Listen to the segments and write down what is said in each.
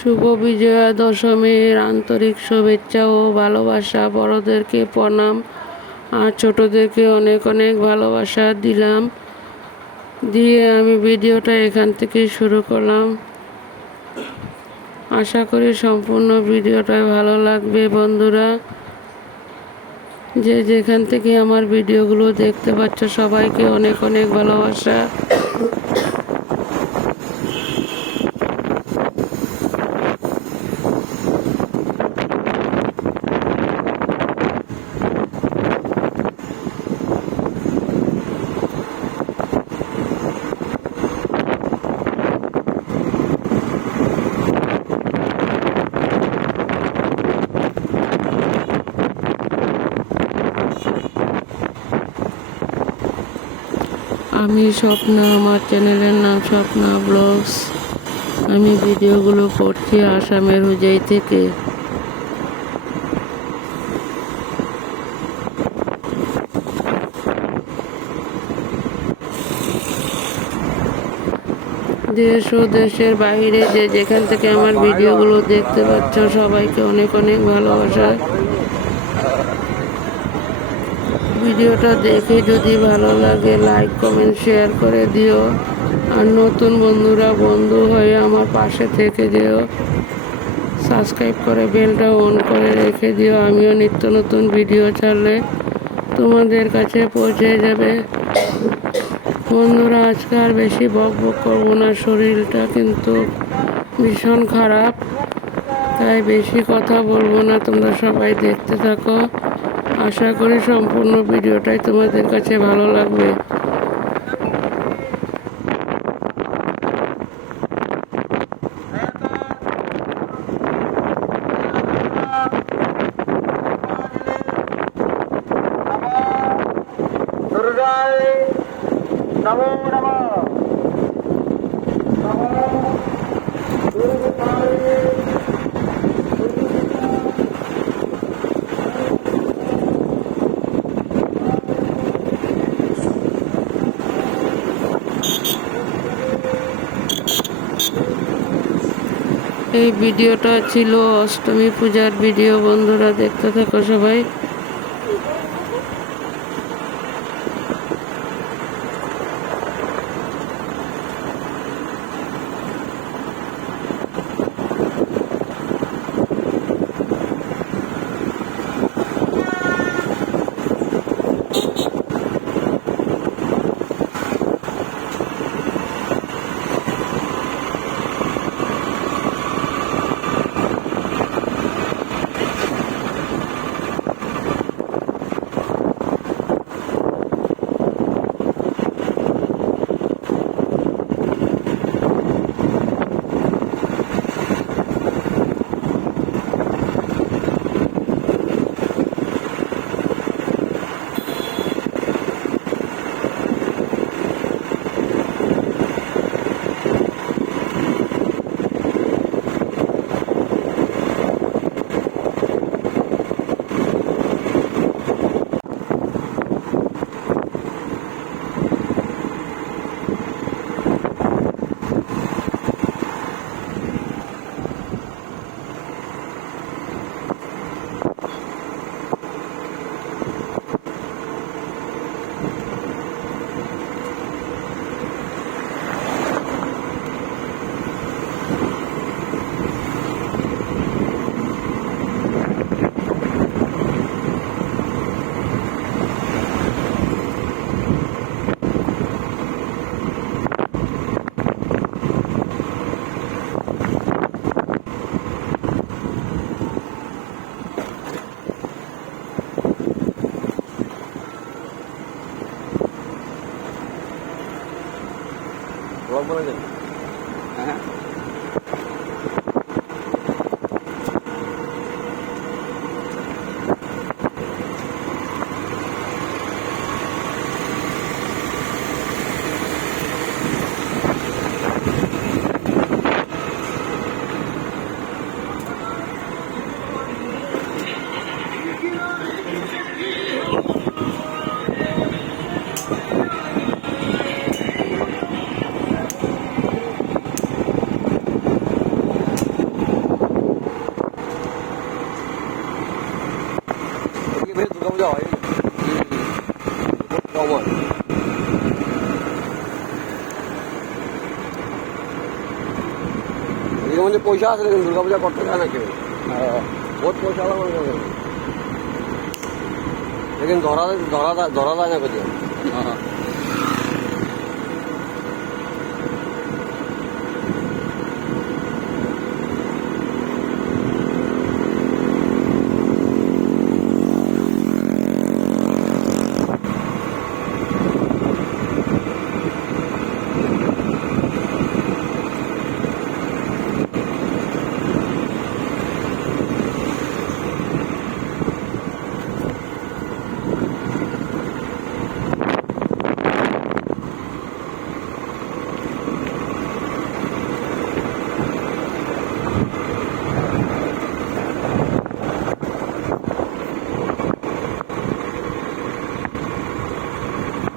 শুভ বিজয়া দশমীর আন্তরিক শুভেচ্ছা ও ভালোবাসা। বড়দেরকে প্রণাম আর ছোটদেরকে অনেক অনেক ভালোবাসা দিলাম। দিয়ে আমি ভিডিওটা এখান থেকেই শুরু করলাম। আশা করি সম্পূর্ণ ভিডিওটা ভালো লাগবে বন্ধুরা। যে যেখান থেকে আমার ভিডিওগুলো দেখতে পাচ্ছ, সবাইকে অনেক অনেক ভালোবাসা। আমি স্বপ্না, আমার চ্যানেলের নাম স্বপ্না ব্লগস। আমি ভিডিওগুলো করছি আসামের হুজাই থেকে। দেশ ও দেশের বাইরে যে যেখান থেকে আমার ভিডিওগুলো দেখতে পাচ্ছ, সবাইকে অনেক অনেক ভালোবাসা। ভিডিওটা দেখে যদি ভালো লাগে লাইক কমেন্ট শেয়ার করে দিও। আর নতুন বন্ধুরা, বন্ধু হয়ে আমার পাশে থেকে যেও। সাবস্ক্রাইব করে বেলটা অন করে রেখে দিও। আমিও নিত্য নতুন ভিডিও ছাড়লে তোমাদের কাছে পৌঁছে যাবে। বন্ধুরা, আজকে আর বেশি বক বক করব না। শরীরটা কিন্তু ভীষণ খারাপ। তাই বেশি কথা বলব না। তোমরা সবাই দেখতে থাকো। আশা করি সম্পূর্ণ ভিডিওটাই তোমাদের কাছে ভালো লাগবে। নমঃ নমো। এই ভিডিওটা ছিল অষ্টমী পূজার ভিডিও বন্ধুরা দেখতে থাকো সবাই। বলা যাবে Thank you. মাঝে পয়সা আছে কিন্তু দুর্গা পূজা করতে চায় না কেউ বহুত পয়সা আলাদা মানুষ আছে লেকিন ধরা ধরা ধরা যায় না কোথাও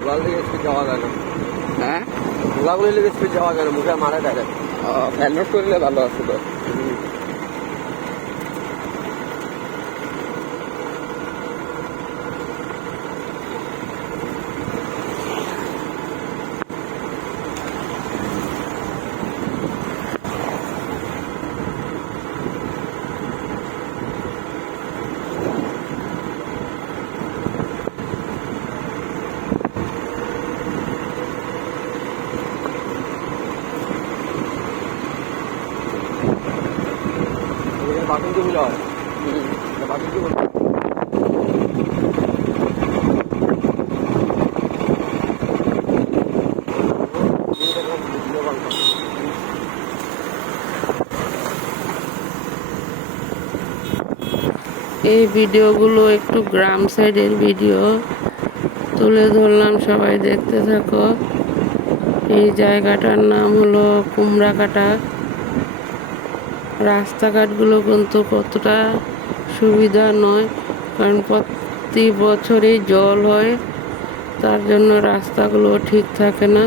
গোলাল থেকে স্পিড যাওয়া গেল। হ্যাঁ? গোলাগুলি লেগে স্পিড যাওয়া গেল, মুখে মারে ডাইরেক্ট হেলমেট করলে ভালো আছে তো। হয়। বাথরুম কি এই ভিডিওগুলো একটু গ্রাম সাইডের ভিডিও। তুলে ধরলাম, সবাই দেখতে থাকো। এই জায়গাটার নাম হলো কুমড়াকাটা। রাস্তাঘাটগুলো কিন্তু কতটা সুবিধা নয়, কারণ প্রতি বছরই জল হয়, তার জন্য রাস্তাগুলো ঠিক থাকে না।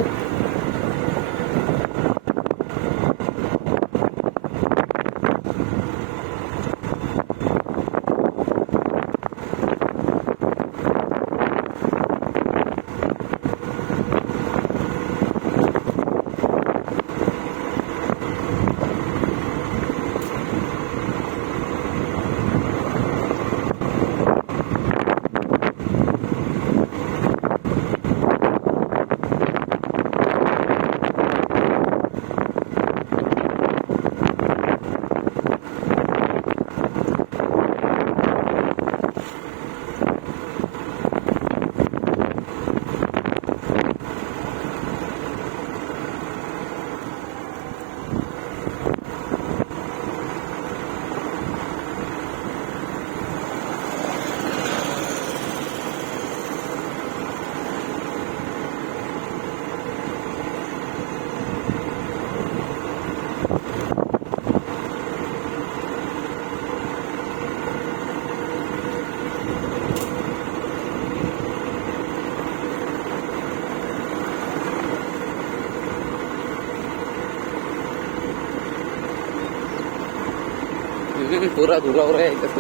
Pura pura ora ikas.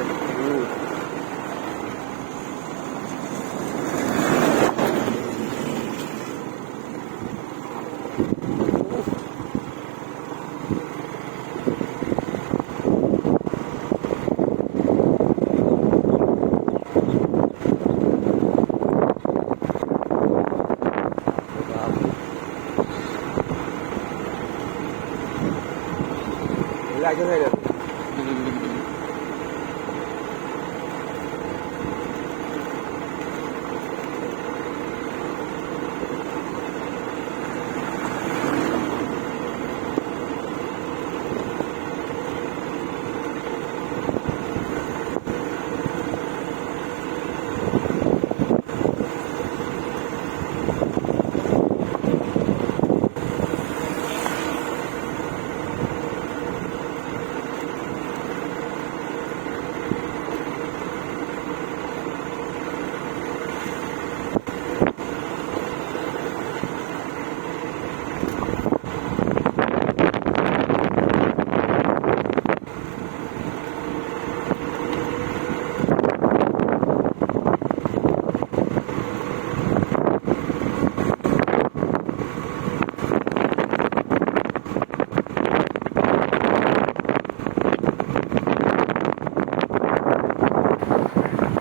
Hãy subscribe cho kênh Ghiền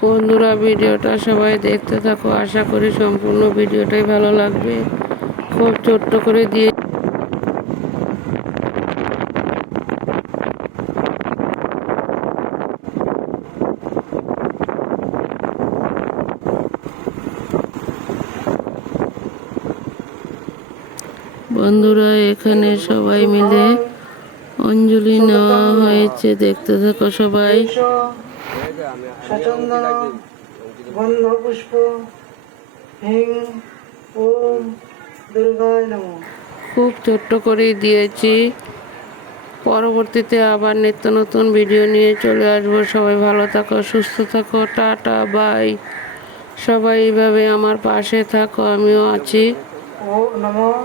বন্ধুরা, ভিডিওটা সবাই দেখতে থাকো। আশা করি সম্পূর্ণ ভিডিওটাই ভালো লাগবে। খুব ছোট্ট করে দিয়ে বন্ধুরা, এখানে সবাই মিলে অঞ্জলি নেওয়া হয়েছে। দেখতে থাকো সবাই। সচন্দন গন্ধ পুষ্প হিং ওম দুর্গায় নমঃ। খুব ছোট্ট করেই দিয়েছি। পরবর্তীতে আবার নিত্য নতুন ভিডিও নিয়ে চলে আসব। সবাই ভালো থাকো সুস্থ থাকো টাটা বাই সবাই এইভাবে আমার পাশে থাকো আমিও আছি। ও নমঃ।